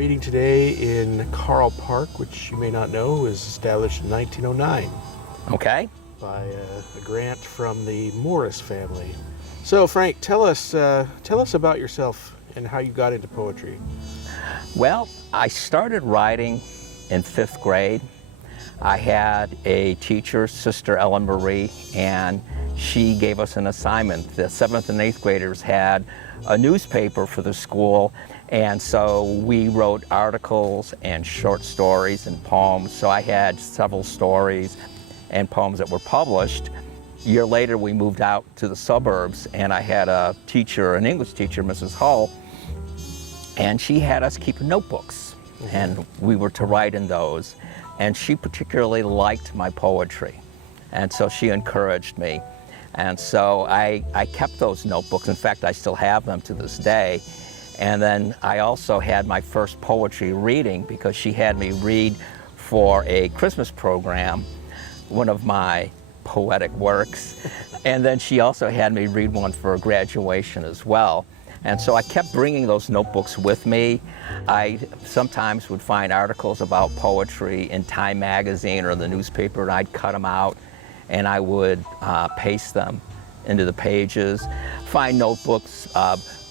meeting today in Carl Park, which you may not know was established in 1909. Okay. By a grant from the Morris family. So, Frank, tell us about yourself and how you got into poetry. Well, I started writing in 5th grade. I had a teacher, Sister Ellen Marie, and she gave us an assignment. The 7th and 8th graders had a newspaper for the school, and so we wrote articles and short stories and poems. So I had several stories and poems that were published. A year later, we moved out to the suburbs, and I had a teacher, an English teacher, Mrs. Hull, and she had us keep notebooks, and we were to write in those. And she particularly liked my poetry, and so she encouraged me. And so I kept those notebooks. In fact, I still have them to this day. And then I also had my first poetry reading because she had me read for a Christmas program one of my poetic works. And then she also had me read one for a graduation as well. And so I kept bringing those notebooks with me. I sometimes would find articles about poetry in Time magazine or the newspaper, and I'd cut them out and I would paste them into the pages. Find notebooks,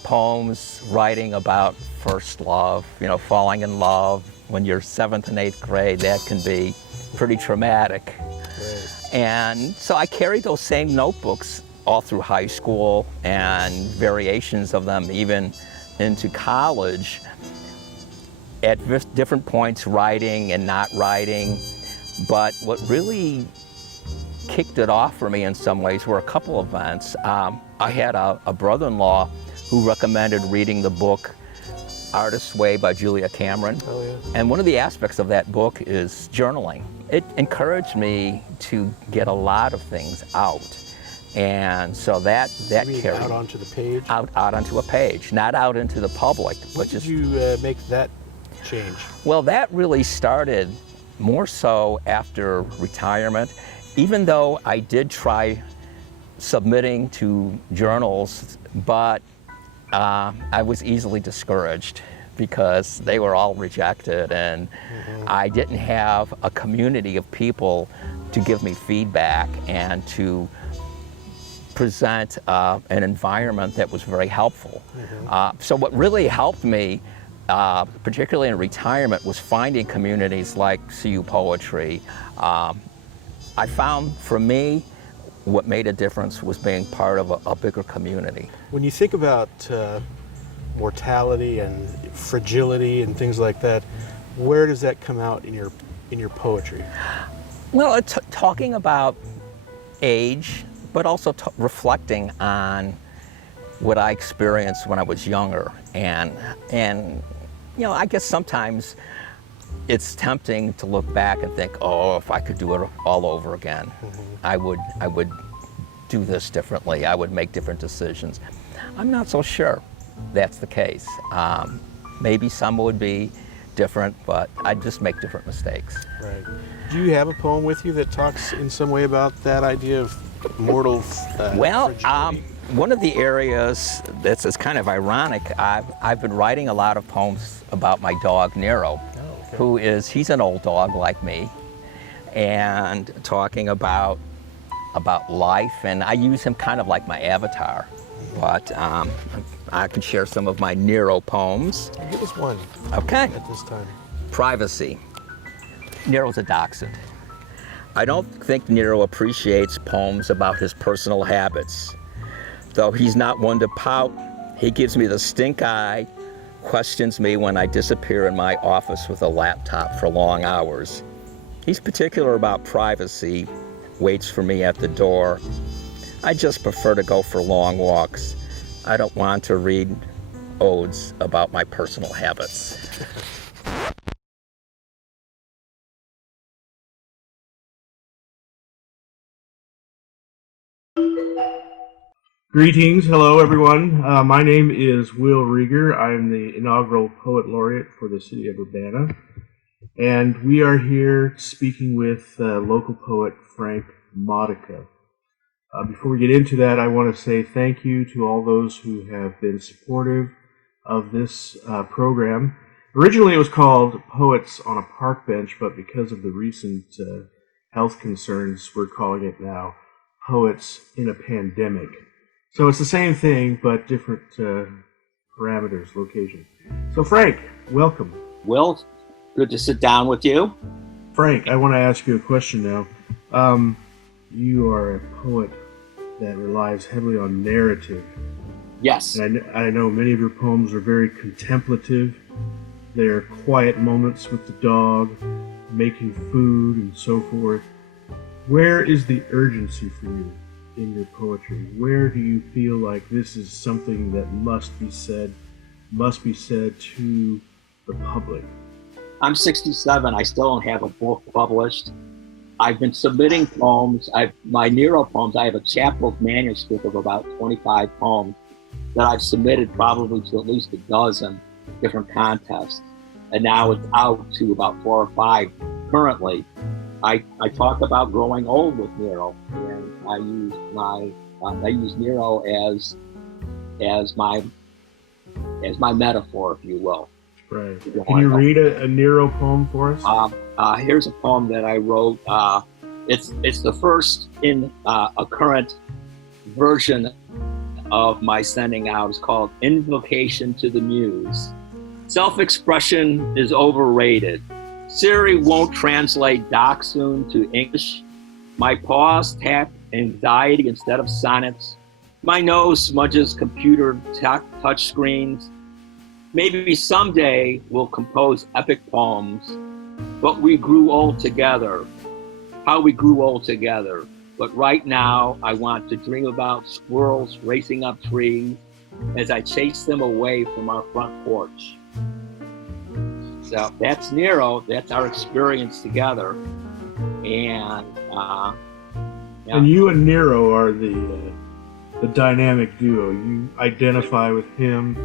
poems writing about first love, you know, falling in love. When you're 7th and 8th grade, that can be pretty traumatic. Right. And so I carried those same notebooks all through high school and variations of them even into college, at different points writing and not writing. But what really kicked it off for me in some ways were a couple events. I had a brother-in-law who recommended reading the book Artist's Way by Julia Cameron. Oh, yeah. And one of the aspects of that book is journaling. It encouraged me to get a lot of things out. And so that carried out onto the page? Out onto a page, not out into the public. When did you make that change? Well, that really started more so after retirement. Even though I did try submitting to journals, but I was easily discouraged because they were all rejected, and I didn't have a community of people to give me feedback and to present an environment that was very helpful. So what really helped me, particularly in retirement, was finding communities like CU Poetry. I found, for me, what made a difference was being part of a bigger community. When you think about mortality and fragility and things like that, where does that come out in your poetry? Well, talking about age, but also reflecting on what I experienced when I was younger. And you know, I guess sometimes it's tempting to look back and think, oh, if I could do it all over again, I would do this differently. I would make different decisions. I'm not so sure that's the case. Maybe some would be different, but I'd just make different mistakes. Right. Do you have a poem with you that talks in some way about that idea of mortal fragility? One of the areas that's kind of ironic, I've been writing a lot of poems about my dog Nero, he's an old dog like me, and talking about life, and I use him kind of like my avatar. But I can share some of my Nero poems. Give us one. Okay. At this time. Privacy. Nero's a dachshund. I don't think Nero appreciates poems about his personal habits. Though he's not one to pout, he gives me the stink eye, questions me when I disappear in my office with a laptop for long hours. He's particular about privacy, waits for me at the door. I just prefer to go for long walks. I don't want to read odes about my personal habits. Greetings, hello everyone. My name is Will Reger. I am the inaugural Poet Laureate for the city of Urbana. And we are here speaking with local poet Frank Modica. Before we get into that, I want to say thank you to all those who have been supportive of this program. Originally, it was called Poets on a Park Bench, but because of the recent health concerns, we're calling it now Poets in a Pandemic. So it's the same thing, but different parameters, location. So Frank, welcome. Will, good to sit down with you. Frank, I want to ask you a question now. You are a poet that relies heavily on narrative. Yes. And I know many of your poems are very contemplative. They're quiet moments with the dog, making food, and so forth. Where is the urgency for you in your poetry? Where do you feel like this is something that must be said to the public? I'm 67. I still don't have a book published. I've been submitting poems. My Nero poems, I have a chapbook manuscript of about 25 poems that I've submitted probably to at least a dozen different contests. And now it's out to about 4 or 5 currently. I talk about growing old with Nero, and I use Nero as my metaphor, if you will. Right. Can you read a Nero poem for us? Here's a poem that I wrote. It's the first in a current version of my sending out. It's called Invocation to the Muse. Self-expression is overrated. Siri won't translate Dachshund to English. My paws tap anxiety instead of sonnets. My nose smudges computer touch screens. Maybe someday we'll compose epic poems, but we grew old together. How we grew old together. But right now, I want to dream about squirrels racing up trees as I chase them away from our front porch. So that's Nero. That's our experience together. And and you and Nero are the dynamic duo. You identify with him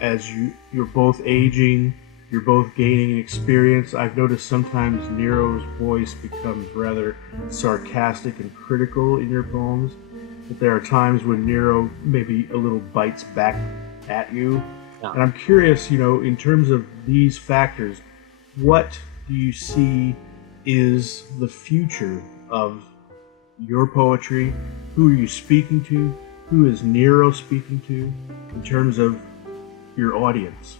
as you're both aging, you're both gaining experience. I've noticed sometimes Nero's voice becomes rather sarcastic and critical in your poems, but there are times when Nero maybe a little bites back at you. Yeah. And I'm curious, in terms of these factors, what do you see is the future of your poetry? Who are you speaking to? Who is Nero speaking to in terms of your audience?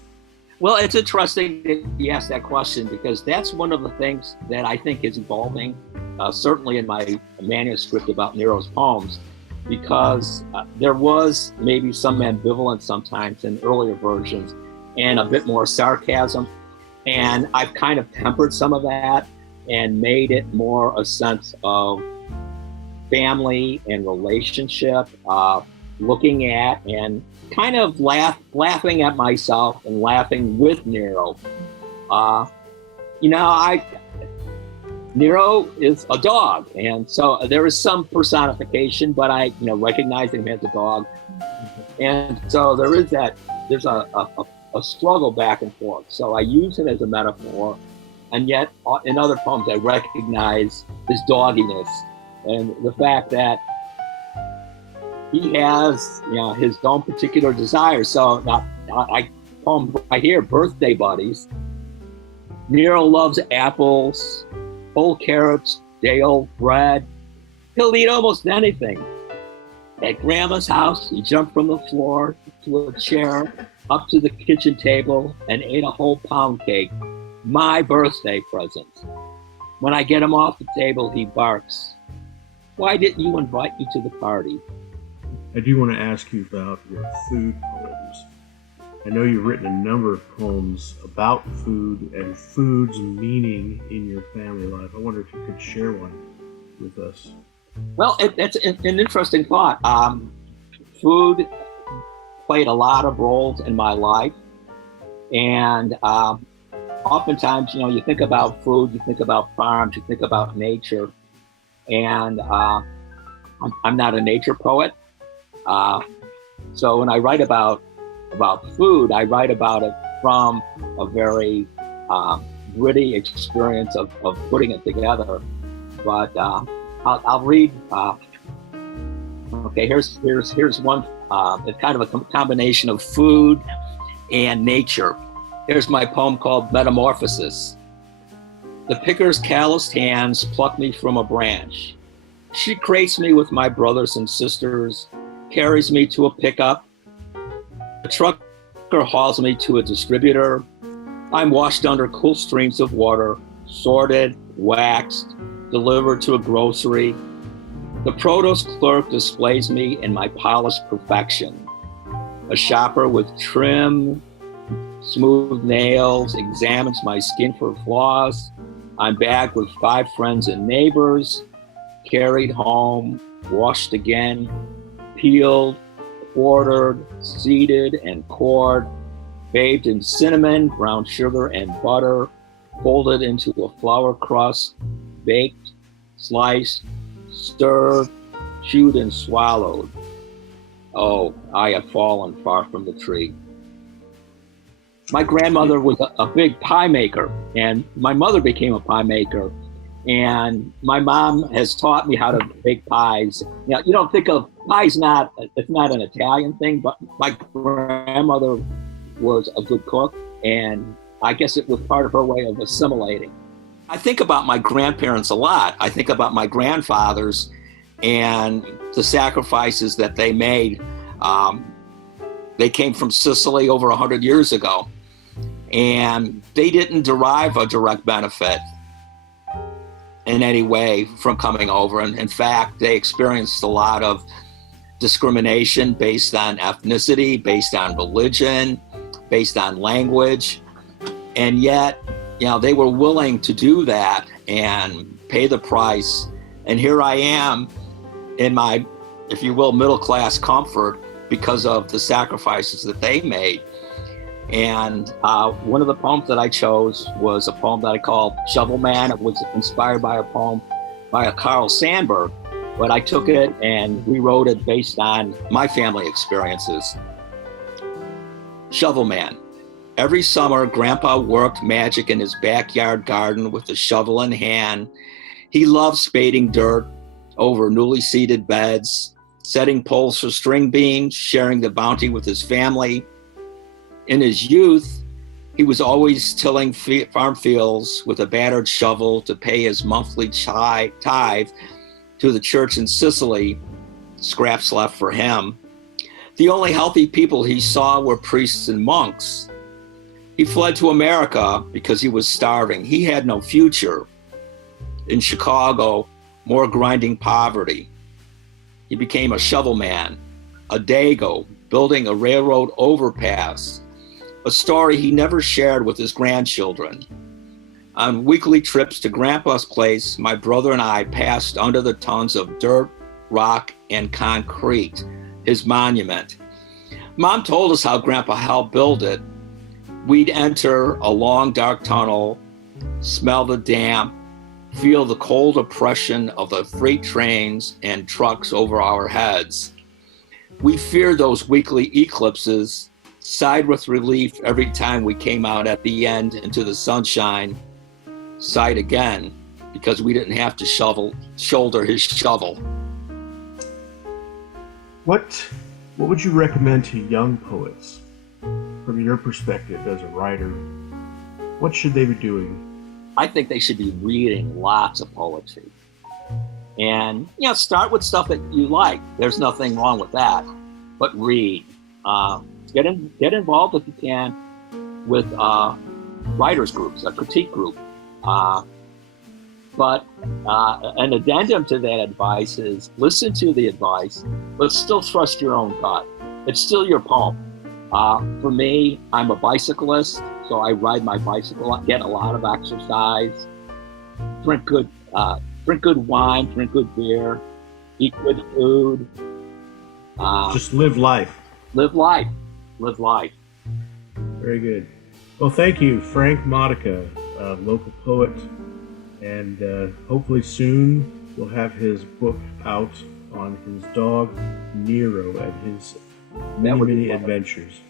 Well, it's interesting that you asked that question, because that's one of the things that I think is evolving, certainly in my manuscript about Nero's poems, because there was maybe some ambivalence sometimes in earlier versions and a bit more sarcasm. And I've kind of tempered some of that and made it more a sense of family and relationship, looking at and kind of laughing at myself and laughing with Nero. Nero is a dog, and so there is some personification, but I recognize him as a dog. And so there's a struggle back and forth. So I use him as a metaphor, and yet in other poems I recognize his dogginess and the fact that he has his own particular desires. So now I poem right here, Birthday Buddies. Nero loves apples, whole carrots, day-old bread. He'll eat almost anything. At Grandma's house, he jumped from the floor to a chair, up to the kitchen table, and ate a whole pound cake. My birthday present. When I get him off the table, he barks. Why didn't you invite me to the party? I do want to ask you about your food poems. I know you've written a number of poems about food and food's meaning in your family life. I wonder if you could share one with us. Well, it's an interesting thought. Food played a lot of roles in my life. And oftentimes, you think about food, you think about farms, you think about nature. And I'm not a nature poet. So when I write about food, I write about it from a very gritty experience of putting it together. But I'll read. Okay, here's one. It's kind of a combination of food and nature. Here's my poem called Metamorphosis. The picker's calloused hands pluck me from a branch. She crates me with my brothers and sisters, carries me to a pickup. A trucker hauls me to a distributor. I'm washed under cool streams of water, sorted, waxed, delivered to a grocery. The produce clerk displays me in my polished perfection. A shopper with trim, smooth nails examines my skin for flaws. I'm bagged with 5 friends and neighbors, carried home, washed again, peeled, quartered, seeded, and cored, bathed in cinnamon, brown sugar, and butter, folded into a flour crust, baked, sliced, stirred, chewed, and swallowed. Oh, I have fallen far from the tree. My grandmother was a big pie maker, and my mother became a pie maker. And my mom has taught me how to bake pies. Now, you don't think of pies, it's not an Italian thing, but my grandmother was a good cook, and I guess it was part of her way of assimilating. I think about my grandparents a lot. I think about my grandfathers and the sacrifices that they made. They came from Sicily over 100 years ago, and they didn't derive a direct benefit in any way from coming over. And in fact, they experienced a lot of discrimination based on ethnicity, based on religion, based on language. And yet, they were willing to do that and pay the price. And here I am in my, if you will, middle-class comfort because of the sacrifices that they made. And one of the poems that I chose was a poem that I called Shovel Man. It was inspired by a poem by a Carl Sandburg, but I took it and rewrote it based on my family experiences. Shovel Man. Every summer, Grandpa worked magic in his backyard garden with a shovel in hand. He loved spading dirt over newly seeded beds, setting poles for string beans, sharing the bounty with his family. In his youth, he was always tilling farm fields with a battered shovel to pay his monthly tithe to the church in Sicily, scraps left for him. The only healthy people he saw were priests and monks. He fled to America because he was starving. He had no future. In Chicago, more grinding poverty. He became a shovel man, a dago, building a railroad overpass, a story he never shared with his grandchildren. On weekly trips to Grandpa's place, my brother and I passed under the tons of dirt, rock, and concrete, his monument. Mom told us how Grandpa helped build it. We'd enter a long, dark tunnel, smell the damp, feel the cold oppression of the freight trains and trucks over our heads. We feared those weekly eclipses, sighed with relief every time we came out at the end into the sunshine, sighed again because we didn't have to shoulder his shovel. What would you recommend to young poets from your perspective as a writer? What should they be doing? I think they should be reading lots of poetry. And, start with stuff that you like. There's nothing wrong with that, but read. Get involved if you can with writers groups, a critique group. But an addendum to that advice is listen to the advice, but still trust your own gut. It's still your poem. For me, I'm a bicyclist, so I ride my bicycle, get a lot of exercise, drink good wine, drink good beer, eat good food. Just live life. Live life. Very good. Well, thank you, Frank Modica, local poet, and hopefully soon we'll have his book out on his dog Nero and his many adventures.